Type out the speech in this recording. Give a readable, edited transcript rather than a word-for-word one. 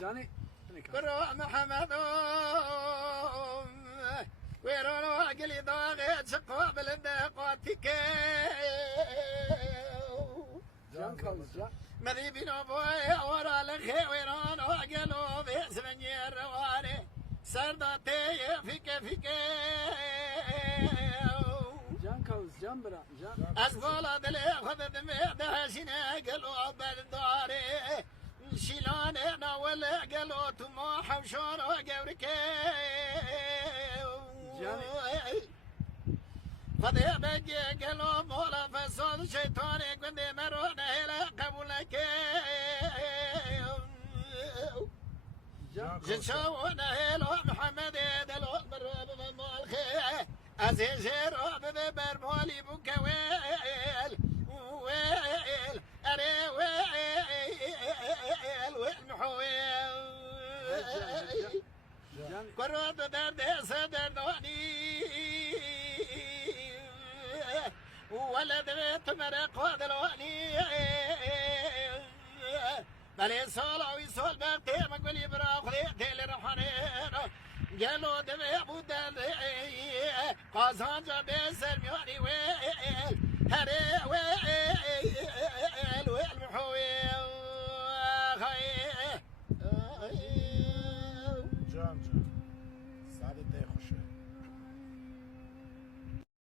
جاني برو محمد ويرونو قلي ضاغط شقوا بالدقاتك جان كوز جان مذي بنو بوي ورا لخي ويرونو قلو بيسمني الرواري سرداتي فيك جان كوز جان برا جان أزفولا دلي خذ دمي دهشنا قلو بالداري شيلاني ناول قلو طموح وشون وقورك فضي بقي قلو مولا فصول شيطاني قندي مرون هلا قبولك جنشون هلو محمد دلو مرب مالخي أزيزير بذبر مولي بوكويل ويل أري ويل محويل كروت درد صدر دواني ولد بيت مرق ودلواني بلي صولة ويصول بقتي ما قولي براخذي تيلي رحانين قالوا دمي ابو دلي قازان جابي سرميوني ويل هري ويل